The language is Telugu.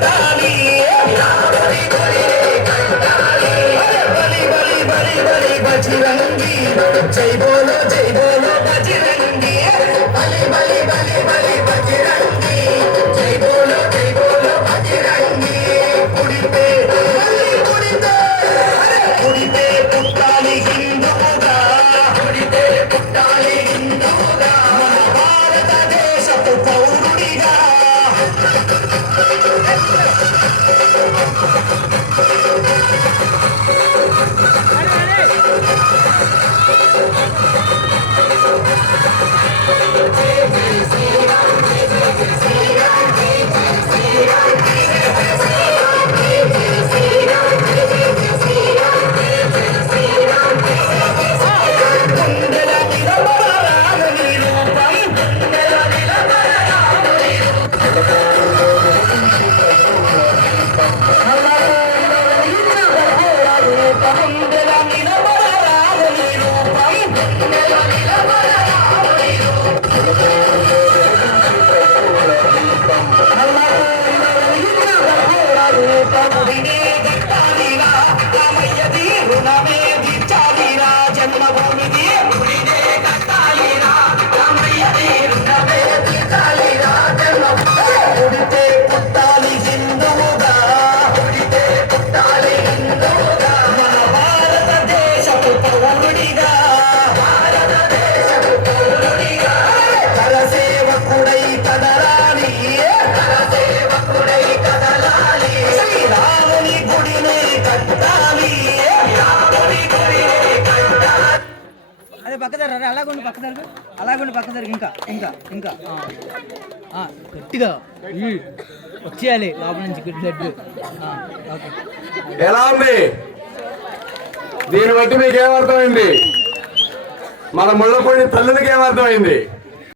కట్టాలి బలి బలి బలి బలి బజరంగి జై బోలో బజరంగి బలి బలి బలి బలి బజరంగి జై బోలో బజరంగి కుడితే కుడితే పుట్టాలి హిందువుగా కుడితే పుట్టాలి హిందువుగా మన భారతదేశపు పౌరుడిగా అలాగండి పక్క జరుగు ఇంకా ఇంకా ఇంకా గట్టిగా వచ్చేయాలి లోపల నుంచి బ్లడ్. ఓకే, ఎలా ఉంది? దీన్ని బట్టి మీకు ఏమర్థమైంది? మన ముళ్ళపూడి తల్లులకి ఏమర్థమైంది?